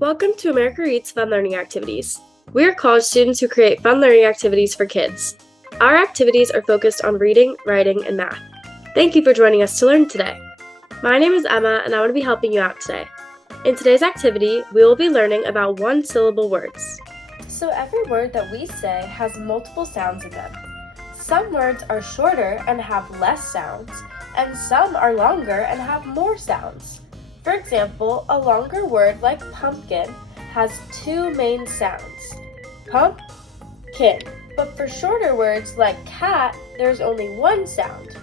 Welcome to America Reads Fun Learning Activities. We are college students who create fun learning activities for kids. Our activities are focused on reading, writing, and math. Thank you for joining us to learn today. My name is Emma, and I want to be helping you out today. In today's activity, we will be learning about one-syllable words. So every word that we say has multiple sounds in them. Some words are shorter and have less sounds, and some are longer and have more sounds. For example, a longer word like pumpkin has two main sounds, pump, kin. But for shorter words like cat, there's only one sound,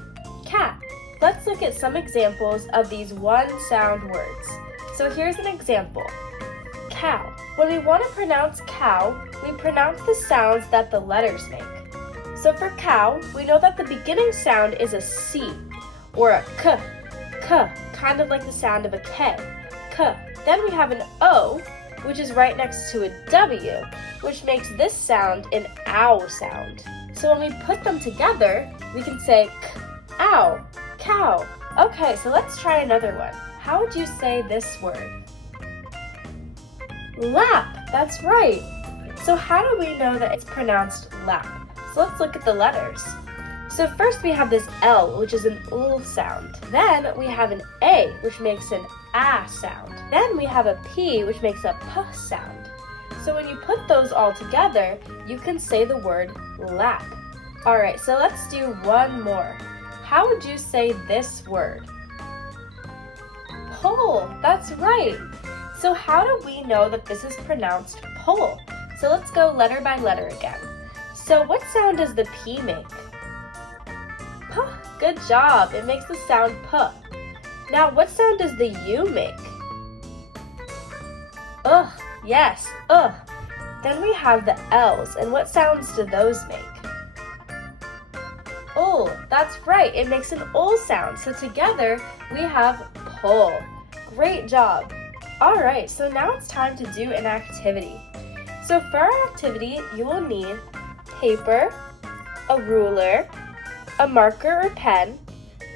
cat. Let's look at some examples of these one-sound words. So here's an example, cow. When we want to pronounce cow, we pronounce the sounds that the letters make. So for cow, we know that the beginning sound is a C, or a k, kind of like the sound of a K, k. Then we have an O, which is right next to a W, which makes this sound an ow sound. So when we put them together, we can say k, ow, cow. Okay, so let's try another one. How would you say this word? Lap, that's right. So how do we know that it's pronounced lap? So let's look at the letters. So first we have this L, which is an ul sound. Then we have an A, which makes an ah sound. Then we have a P, which makes a p sound. So when you put those all together, you can say the word lap. All right, so let's do one more. How would you say this word? Pull, that's right. So how do we know that this is pronounced pull? So let's go letter by letter again. So what sound does the P make? P. Good job. It makes the sound P. Now what sound does the U make? Ugh. Yes. Ugh. Then we have the L's. And what sounds do those make? Ul. That's right. It makes an ul sound. So together we have pull. Great job. All right. So now it's time to do an activity. So for our activity, you will need paper, a ruler, a marker or pen,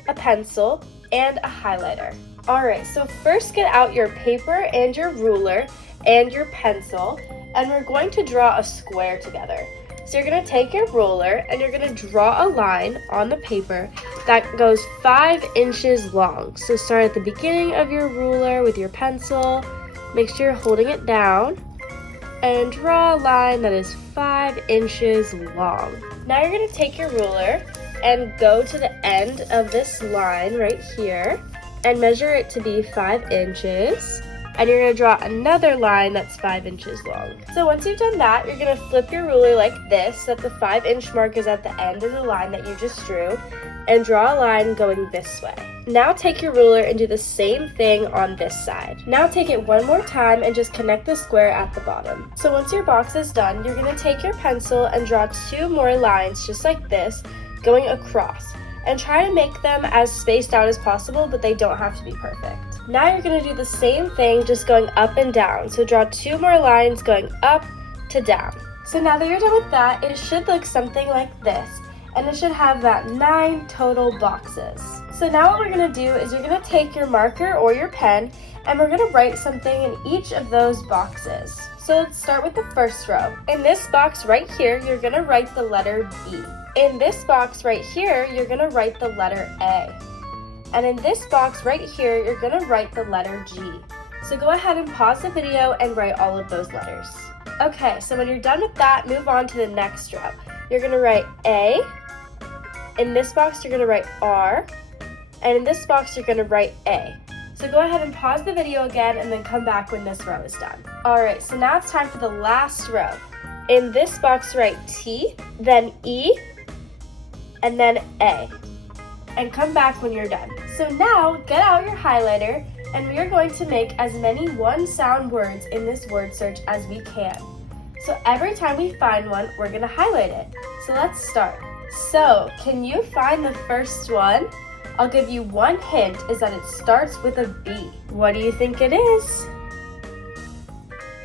a pencil, and a highlighter. All right, so first get out your paper and your ruler and your pencil, and we're going to draw a square together. So you're going to take your ruler and you're going to draw a line on the paper that goes 5 inches long. So start at the beginning of your ruler with your pencil, make sure you're holding it down, and draw a line that is 5 inches long. Now you're going to take your ruler and go to the end of this line right here and measure it to be 5 inches. And you're going to draw another line that's 5 inches long. So once you've done that, you're going to flip your ruler like this so that the 5-inch mark is at the end of the line that you just drew, and draw a line going this way. Now take your ruler and do the same thing on this side. Now take it one more time and just connect the square at the bottom. So once your box is done, you're going to take your pencil and draw 2 more lines just like this, going across. And try to make them as spaced out as possible, but they don't have to be perfect. Now you're going to do the same thing, just going up and down. So draw 2 more lines going up to down. So now that you're done with that, it should look something like this. And it should have that 9 total boxes. So now what we're going to do is you're going to take your marker or your pen and we're going to write something in each of those boxes. So let's start with the first row. In this box right here, you're going to write the letter B. In this box right here, you're going to write the letter A. And in this box right here, you're going to write the letter G. So go ahead and pause the video and write all of those letters. Okay, so when you're done with that, move on to the next row. You're going to write A. In this box, you're going to write R. And in this box, you're going to write A. So go ahead and pause the video again and then come back when this row is done. All right, so now it's time for the last row. In this box, write T, then E, and then A. And come back when you're done. So now, get out your highlighter, and we are going to make as many one-sound words in this word search as we can. So every time we find one, we're going to highlight it. So let's start. So, can you find the first one? I'll give you one hint, is that it starts with a B. What do you think it is?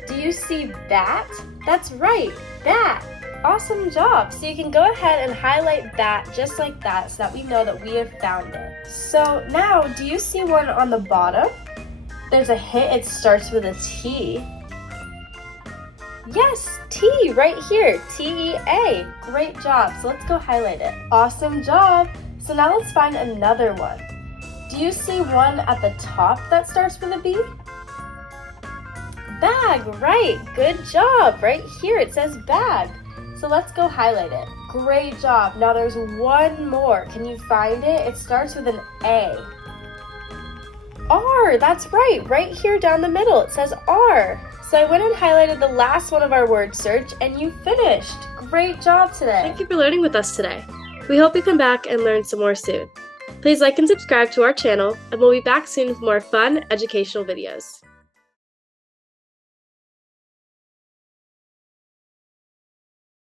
Do you see bat? That's right, bat. Awesome job. So you can go ahead and highlight bat just like that so that we know that we have found it. So now, do you see one on the bottom? There's a hint, it starts with a T. Yes, T right here, T-E-A. Great job. So let's go highlight it. Awesome job. So now let's find another one. Do you see one at the top that starts with a B? Bag, right. Good job. Right here it says bag. So let's go highlight it. Great job. Now there's one more. Can you find it? It starts with an A. R, that's right. Right here down the middle it says R. So I went and highlighted the last one of our word search and you finished. Great job today. Thank you for learning with us today. We hope you come back and learn some more soon. Please like and subscribe to our channel, and we'll be back soon with more fun educational videos.